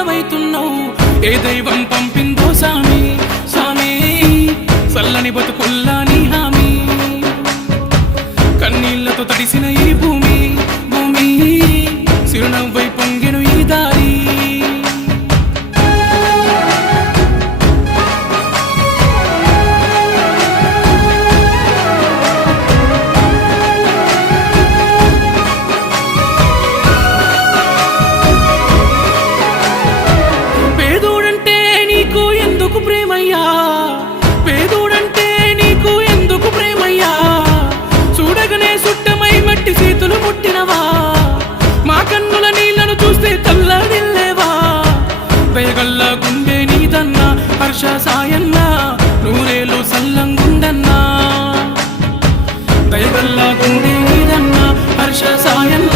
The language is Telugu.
దూరమైతున్నావు ఏ దైవం పంపిందో సామి సామి చల్లని బతుకుల్లా నీ హామీ కన్నీళ్లతో తడిసిన ఈ భూమి భూమి చిరునవ్వై పొంగెను ఈ దారి పేదోడంటే నీకు ఎందుకు ప్రేమయ్యా చూడగనే సుట్టమై మట్టి చేతులు ముట్టినవా మా కన్నుల నీళ్లను చూస్తే తల్లడిల్లేవా దయగల్లా గుండె నీదన్నా హర్ష సాయన్నా నూరేలు సల్లంగుండన్నా దయగల్లా గుండె నీదన్నా హర్ష సాయన్నా